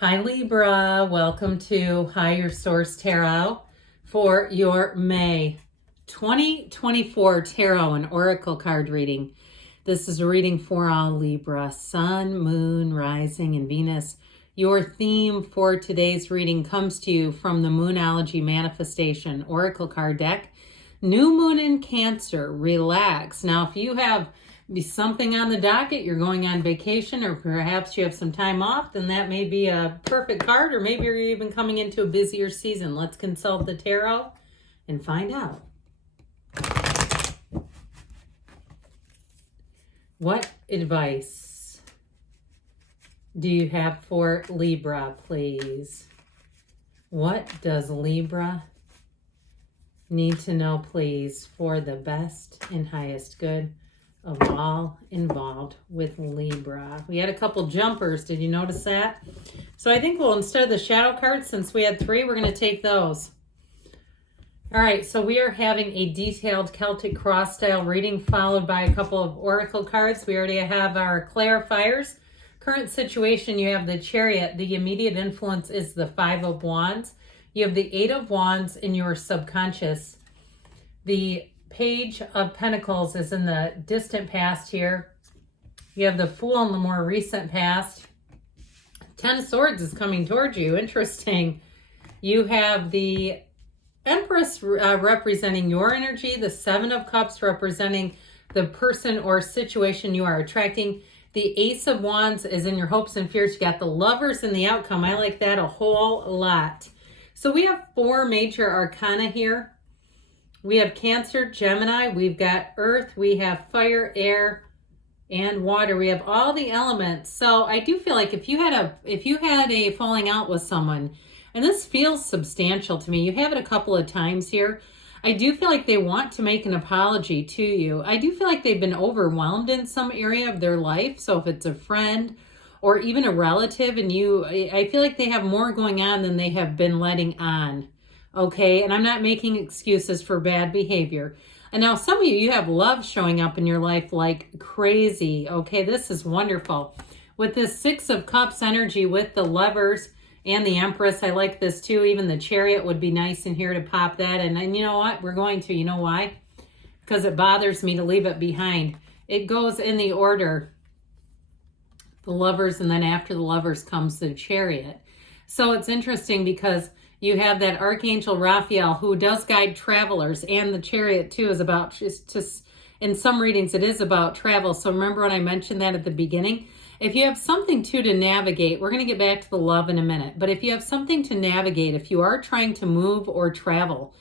Hi Libra, welcome to Higher Source Tarot for your May 2024 Tarot and Oracle card reading. This is a reading for all Libra, Sun, Moon, Rising, and Venus. Your theme for today's reading comes to you from the Moonology Manifestation Oracle card deck. New Moon in Cancer, relax. Now, if you have something on the docket, you're going on vacation, or perhaps you have some time off, then that may be a perfect card, or maybe you're even coming into a busier season. Let's consult the tarot and find out. What advice do you have for Libra, please? What does Libra need to know, please, for the best and highest good of all involved with Libra? We had a couple jumpers. Did you notice that? So I think instead of the shadow cards, since we had three, we're going to take those. All right, so we are having a detailed Celtic cross style reading followed by a couple of oracle cards. We already have our clarifiers. Current situation, you have the Chariot. The immediate influence is the Five of Wands. You have the Eight of Wands in your subconscious. The Page of Pentacles is in the distant past here. You have the Fool in the more recent past. Ten of Swords is coming towards you. Interesting. You have the Empress representing your energy. The Seven of Cups representing the person or situation you are attracting. The Ace of Wands is in your hopes and fears. You got the Lovers in the outcome. I like that a whole lot. So we have four major arcana here. We have Cancer, Gemini, we've got Earth, we have fire, air, and water. We have all the elements. So I do feel like if you had a falling out with someone, and this feels substantial to me, you have it a couple of times here. I do feel like they want to make an apology to you. I do feel like they've been overwhelmed in some area of their life. So if it's a friend or even a relative, and I feel like they have more going on than they have been letting on. Okay, and I'm not making excuses for bad behavior. And now some of you have love showing up in your life like crazy. Okay, this is wonderful. With this Six of Cups energy with the Lovers and the Empress, I like this too. Even the Chariot would be nice in here to pop that. And you know what? We're going to. You know why? Because it bothers me to leave it behind. It goes in the order. The Lovers, and then after the Lovers comes the Chariot. So it's interesting because you have that Archangel Raphael who does guide travelers, and the Chariot too is about just in some readings it is about travel. So remember when I mentioned that at the beginning? If you have something to navigate, we're going to get back to the love in a minute, but if you have something to navigate, if you are trying to move or travel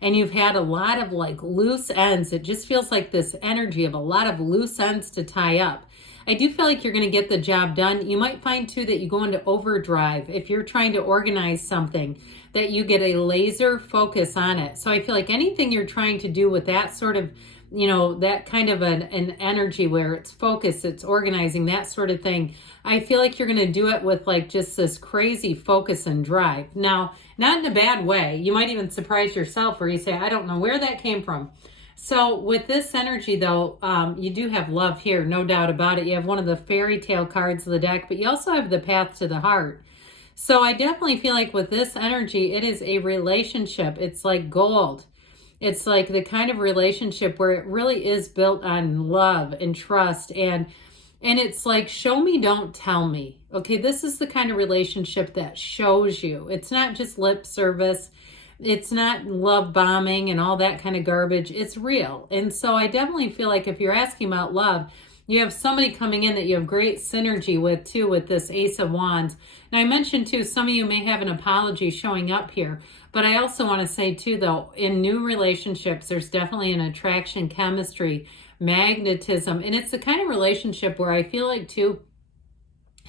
and you've had a lot of like loose ends, it just feels like this energy of a lot of loose ends to tie up. I do feel like you're going to get the job done. You might find too that you go into overdrive. If you're trying to organize something, that you get a laser focus on it. So I feel like anything you're trying to do with that sort of, that kind of an energy where it's focused, it's organizing, that sort of thing. I feel like you're going to do it with like just this crazy focus and drive. Now, not in a bad way. You might even surprise yourself where you say, I don't know where that came from. So with this energy, though, you do have love here, no doubt about it. You have one of the fairy tale cards of the deck, but you also have the Path to the Heart. So I definitely feel like with this energy, it is a relationship. It's like gold. It's like the kind of relationship where it really is built on love and trust. And it's like, show me, don't tell me. Okay, this is the kind of relationship that shows you. It's not just lip service. It's not love bombing and all that kind of garbage. It's real. And so I definitely feel like if you're asking about love, you have somebody coming in that you have great synergy with too, with this Ace of Wands. And I mentioned too, some of you may have an apology showing up here. But I also want to say too, though, in new relationships, there's definitely an attraction, chemistry, magnetism. And it's the kind of relationship where I feel like too,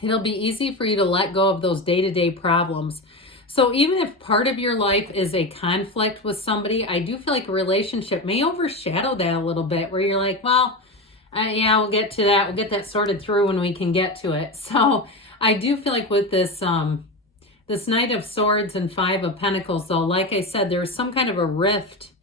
it'll be easy for you to let go of those day-to-day problems. So even if part of your life is a conflict with somebody, I do feel like a relationship may overshadow that a little bit where you're like, well, yeah, we'll get to that. We'll get that sorted through when we can get to it. So I do feel like with this this Knight of Swords and Five of Pentacles, though, like I said, there's some kind of a rift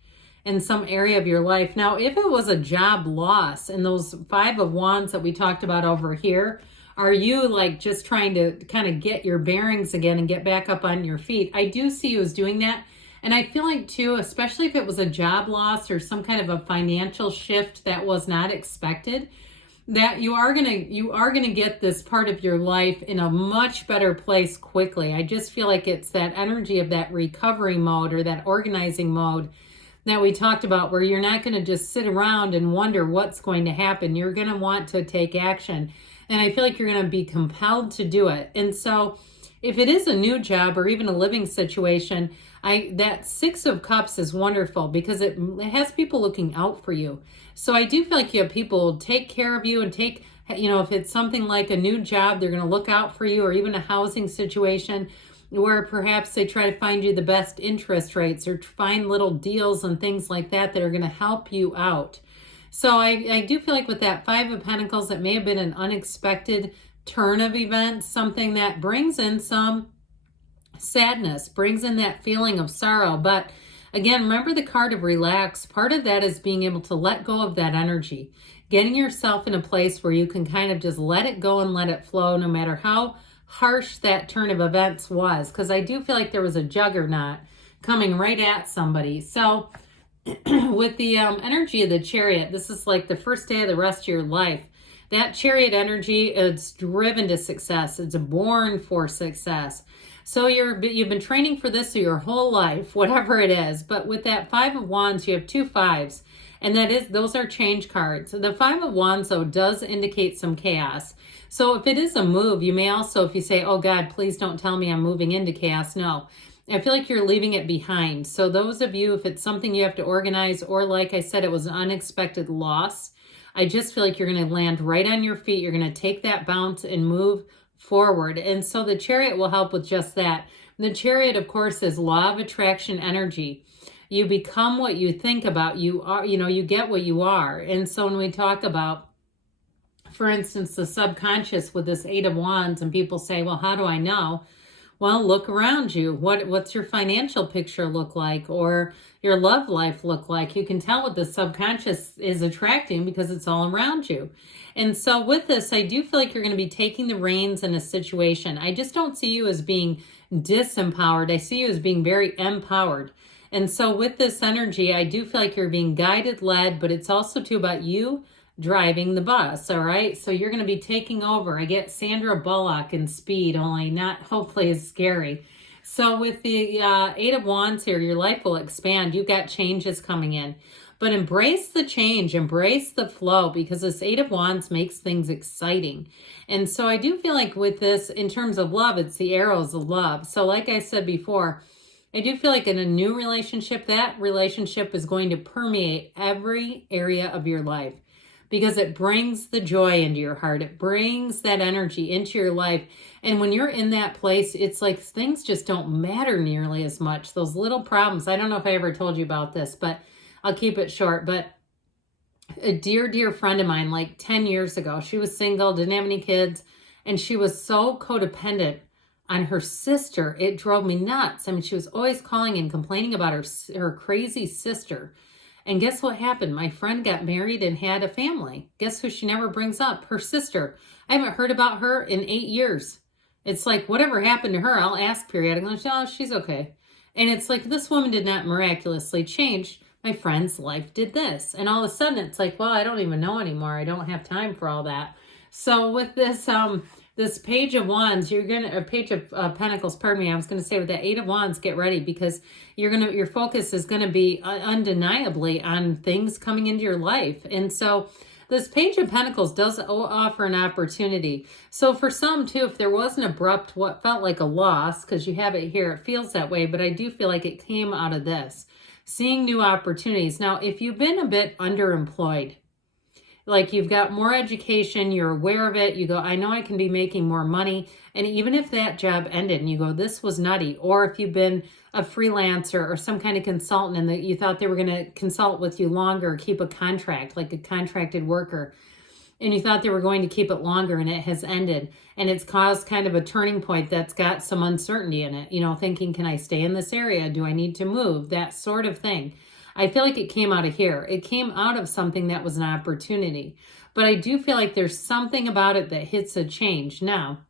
in some area of your life. Now, if it was a job loss and those Five of Wands that we talked about over here Are you like just trying to kind of get your bearings again and get back up on your feet? I do see you as doing that. And I feel like too, especially if it was a job loss or some kind of a financial shift that was not expected, that you are gonna get this part of your life in a much better place quickly. I just feel like it's that energy of that recovery mode or that organizing mode that we talked about, where you're not going to just sit around and wonder what's going to happen. You're going to want to take action. And I feel like you're going to be compelled to do it. And so if it is a new job or even a living situation, that Six of Cups is wonderful because it has people looking out for you. So I do feel like you have people take care of you and take, if it's something like a new job, they're going to look out for you, or even a housing situation where perhaps they try to find you the best interest rates or find little deals and things like that that are going to help you out. So I do feel like with that Five of Pentacles, it may have been an unexpected turn of events, something that brings in some sadness, brings in that feeling of sorrow. But again, remember the card of relax. Part of that is being able to let go of that energy, getting yourself in a place where you can kind of just let it go and let it flow, no matter how harsh that turn of events was, because I do feel like there was a juggernaut coming right at somebody. So with the energy of the Chariot, this is like the first day of the rest of your life. That Chariot energy is driven to success. It's born for success. So you've been training for this your whole life, whatever it is. But with that Five of Wands, you have two fives, and those are change cards. The Five of Wands, though, does indicate some chaos. So if it is a move, you may also, if you say, oh God, please don't tell me I'm moving into chaos. No, I feel like you're leaving it behind. So those of you, if it's something you have to organize, or like I said, it was an unexpected loss, I just feel like you're going to land right on your feet. You're going to take that bounce and move forward. And so the Chariot will help with just that. The Chariot, of course, is law of attraction energy. You become what you think about. You are, you get what you are. And so when we talk about, for instance, the subconscious with this Eight of Wands, and people say, well, how do I know? Well, look around you. What's your financial picture look like, or your love life look like? You can tell what the subconscious is attracting because it's all around you. And so with this, I do feel like you're going to be taking the reins in a situation. I just don't see you as being disempowered. I see you as being very empowered. And so with this energy, I do feel like you're being guided, led, but it's also too about you driving the bus. All right. So you're going to be taking over. I get Sandra Bullock in Speed, only not hopefully as scary. So with the Eight of Wands here, your life will expand. You've got changes coming in, but embrace the change, embrace the flow, because this Eight of Wands makes things exciting. And so I do feel like with this, in terms of love, it's the arrows of love. So like I said before, I do feel like in a new relationship, that relationship is going to permeate every area of your life, because it brings the joy into your heart. It brings that energy into your life. And when you're in that place, it's like things just don't matter nearly as much. Those little problems. I don't know if I ever told you about this, but I'll keep it short. But a dear, dear friend of mine, like 10 years ago, she was single, didn't have any kids, and she was so codependent on her sister. It drove me nuts. I mean, she was always calling and complaining about her crazy sister. And guess what happened? My friend got married and had a family. Guess who she never brings up? Her sister. I haven't heard about her in 8 years. It's like, whatever happened to her, I'll ask periodically. Oh, she's okay. And it's like, this woman did not miraculously change. My friend's life did this. And all of a sudden, it's like, well, I don't even know anymore. I don't have time for all that. So with this, this Page of Wands, Page of Pentacles, pardon me, I was going to say with that Eight of Wands, get ready, because your focus is going to be undeniably on things coming into your life. And so this Page of Pentacles does offer an opportunity. So for some too, if there was an abrupt, what felt like a loss, because you have it here, it feels that way, but I do feel like it came out of this. Seeing new opportunities. Now, if you've been a bit underemployed, like you've got more education, you're aware of it, you go, I know I can be making more money. And even if that job ended and you go, this was nutty, or if you've been a freelancer or some kind of consultant and that you thought they were going to consult with you longer, keep a contract, like a contracted worker, and you thought they were going to keep it longer and it has ended, and it's caused kind of a turning point that's got some uncertainty in it, thinking, can I stay in this area? Do I need to move? That sort of thing. I feel like it came out of here. It came out of something that was an opportunity. but I do feel like there's something about it that hits a change. Now,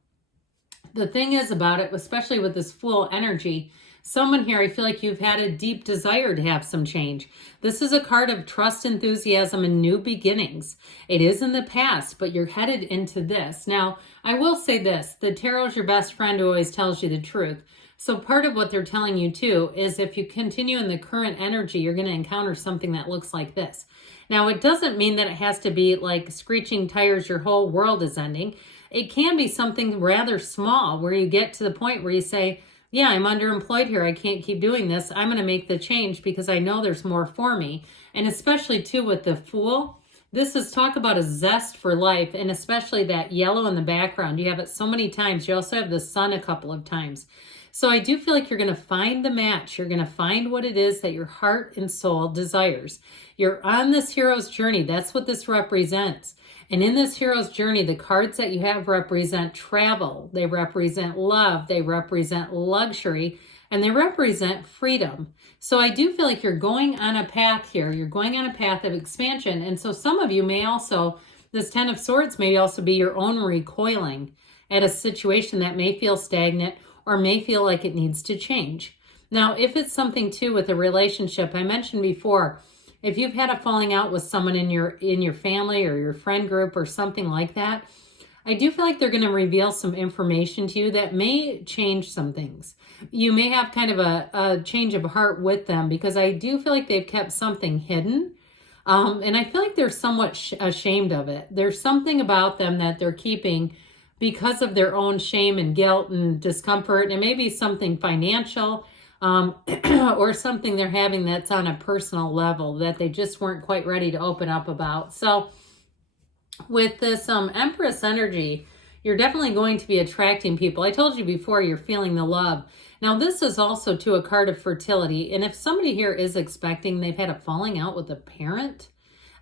the thing is about it, especially with this Fool energy, someone here, I feel like you've had a deep desire to have some change. This is a card of trust, enthusiasm, and new beginnings. It is in the past, but you're headed into this. Now, I will say this, the tarot is your best friend who always tells you the truth. So part of what they're telling you too is if you continue in the current energy, you're going to encounter something that looks like this. Now, it doesn't mean that it has to be like screeching tires, your whole world is ending. It can be something rather small where you get to the point where you say, yeah, I'm underemployed here. I can't keep doing this. I'm going to make the change because I know there's more for me. And especially too with the Fool, this is talk about a zest for life, and especially that yellow in the background. You have it so many times. You also have the sun a couple of times. So I do feel like you're going to find the match. You're going to find what it is that your heart and soul desires. You're on this hero's journey. That's what this represents. And in this hero's journey, the cards that you have represent travel. They represent love. They represent luxury. And they represent freedom. So I do feel like you're going on a path here. You're going on a path of expansion. And so some of you may also, this Ten of Swords may also be your own recoiling at a situation that may feel stagnant or may feel like it needs to change. Now, if it's something too with a relationship, I mentioned before, if you've had a falling out with someone in your family or your friend group or something like that, I do feel like they're going to reveal some information to you that may change some things. You may have kind of a change of heart with them because I do feel like they've kept something hidden. And I feel like they're somewhat ashamed of it. There's something about them that they're keeping because of their own shame and guilt and discomfort. And it may be something financial or something they're having that's on a personal level that they just weren't quite ready to open up about. So with this Empress energy, you're definitely going to be attracting people. I told you before, you're feeling the love. Now, this is also to a card of fertility. And if somebody here is expecting they've had a falling out with a parent,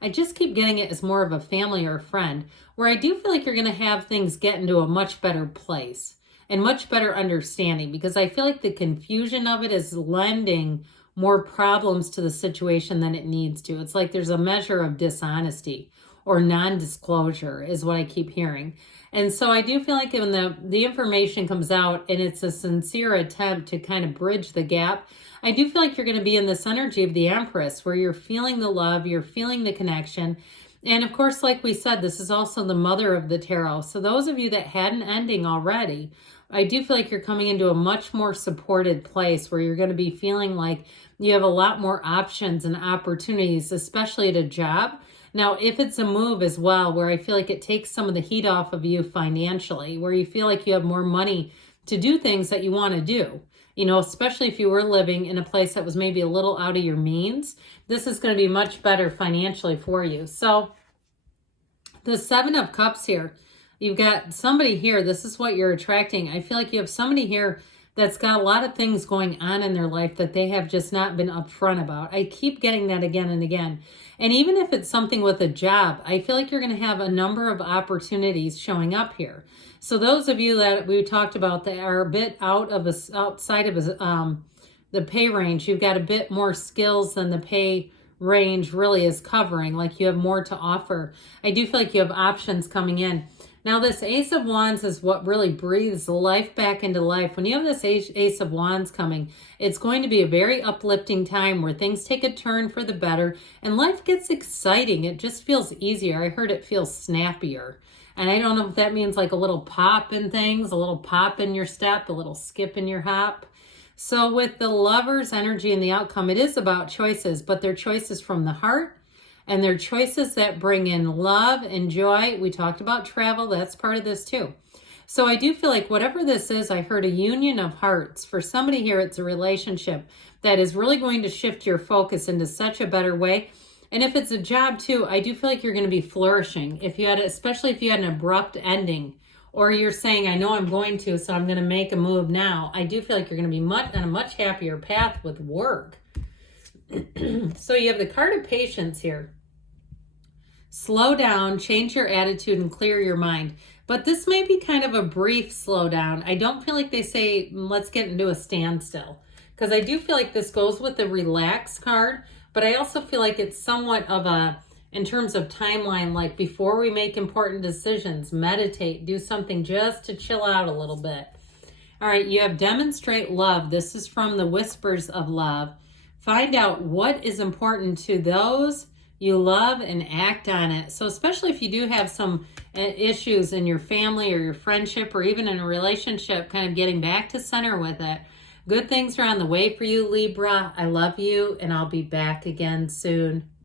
I just keep getting it as more of a family or a friend, where I do feel like you're going to have things get into a much better place and much better understanding, because I feel like the confusion of it is lending more problems to the situation than it needs to. It's like there's a measure of dishonesty or non-disclosure is what I keep hearing. And so I do feel like when the information comes out and it's a sincere attempt to kind of bridge the gap, I do feel like you're going to be in this energy of the Empress where you're feeling the love, you're feeling the connection. And of course, like we said, this is also the mother of the tarot. So those of you that had an ending already, I do feel like you're coming into a much more supported place where you're going to be feeling like you have a lot more options and opportunities, especially at a job. Now, if it's a move as well, where I feel like it takes some of the heat off of you financially, where you feel like you have more money to do things that you want to do, you know, especially if you were living in a place that was maybe a little out of your means, this is going to be much better financially for you. So the Seven of Cups here, you've got somebody here. This is what you're attracting. I feel like you have somebody here that's got a lot of things going on in their life that they have just not been upfront about. I keep getting that again and again. And even if it's something with a job, I feel like you're going to have a number of opportunities showing up here. So those of you that we talked about that are a bit outside of the pay range, you've got a bit more skills than the pay range really is covering, like you have more to offer. I do feel like you have options coming in. Now, this Ace of Wands is what really breathes life back into life. When you have this Ace of Wands coming, it's going to be a very uplifting time where things take a turn for the better and life gets exciting. It just feels easier. I heard it feels snappier. And I don't know if that means like a little pop in things, a little pop in your step, a little skip in your hop. So with the Lover's energy and the outcome, it is about choices, but they're choices from the heart. And they're choices that bring in love and joy. We talked about travel. That's part of this too. So I do feel like whatever this is, I heard a union of hearts. For somebody here, it's a relationship that is really going to shift your focus into such a better way. And if it's a job too, I do feel like you're going to be flourishing. If you had, especially if you had an abrupt ending, or you're saying, I know I'm going to, so I'm going to make a move now. I do feel like you're going to be on a much happier path with work. So you have the card of patience here. Slow down, change your attitude, and clear your mind. But this may be kind of a brief slowdown. I don't feel like they say, let's get into a standstill. Because I do feel like this goes with the relax card, but I also feel like it's somewhat of a in terms of timeline, like before we make important decisions, meditate, do something just to chill out a little bit. All right, you have demonstrate love. This is from the Whispers of Love. Find out what is important to those you love and act on it. So especially if you do have some issues in your family or your friendship or even in a relationship, kind of getting back to center with it. Good things are on the way for you, Libra. I love you, and I'll be back again soon.